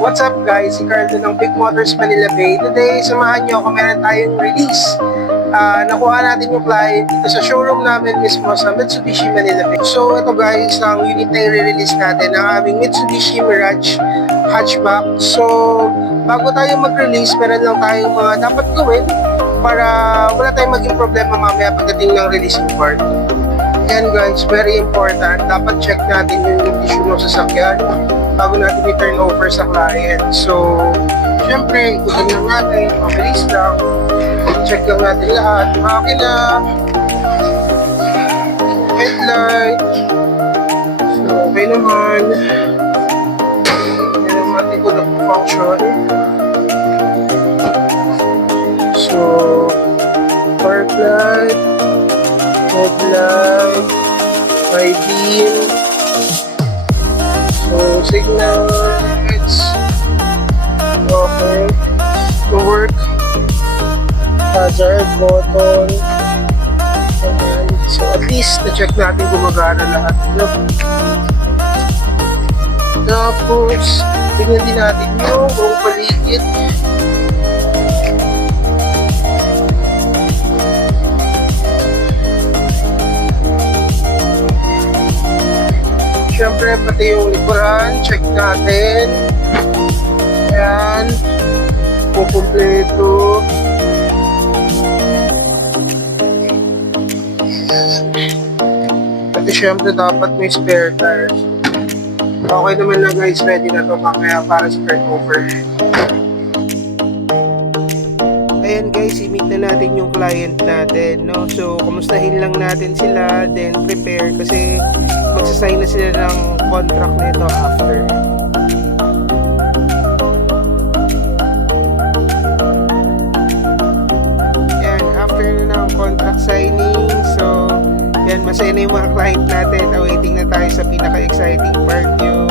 What's up guys? Si Carl ng Big Motors Manila Bay. Today, samahan nyo ako, meron tayong release. Nakuha natin yung client dito sa showroom namin mismo sa Mitsubishi Manila Bay. So ito guys, ang unit na i-release natin, ang aming Mitsubishi Mirage hatchback. So bago tayo mag-release, meron lang tayong mga dapat gawin para wala tayong maging problema mamaya pagdating ng releasing part. Yan guys, very important. Dapat check natin yung issue ng sasakyan bago natin i-turn over sa client. So, syempre, ikutan lang natin, mabilis lang. Check lang natin lahat. Makina, headlight. So, okay naman. Yan naman ito na function. So, park light, headlight, high beam. So, signal lights. Okay. To work. Hazard button. Ayan. So, at least na-check natin gumagana lahat. Tapos, tingnan din natin yung buong paligid. Siyempre, pati yung likuran, check natin. Ayan. Kumpleto. Pati siyempre, dapat may spare tires. Okay naman na guys, ready na to mamaya para sa turnover. Ayan guys, i-meet na natin yung client natin, no? So, kumustahin lang natin sila, then prepare kasi magsasign na sila ng contract nito after. Ayan, after na ng contract signing, so, yan, masaya na yung mga client natin. Awaiting na tayo sa pinaka-exciting part, yung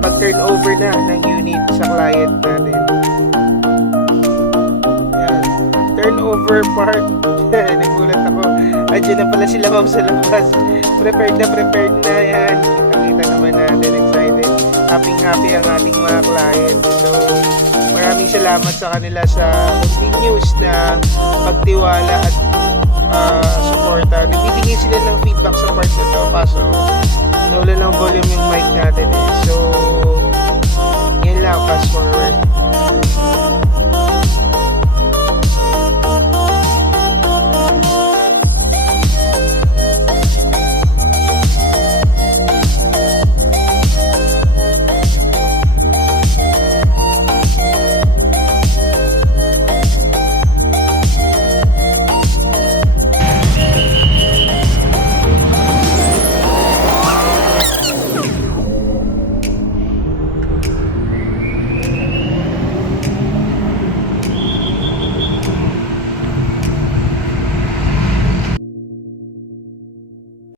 pag-turnover na ng unit sa client natin. Turnover part. Nagulat ako. Andiyan na pala sila ma'am sa labas. Prepared na yan. Kita naman natin. Excited. Happy ang ating mga client. So, maraming salamat sa kanila sa continuous na pagtiwala at suporta. Nagbibigay sila ng feedback sa part na to. Kaso, nawala ng volume yung mic natin eh. So,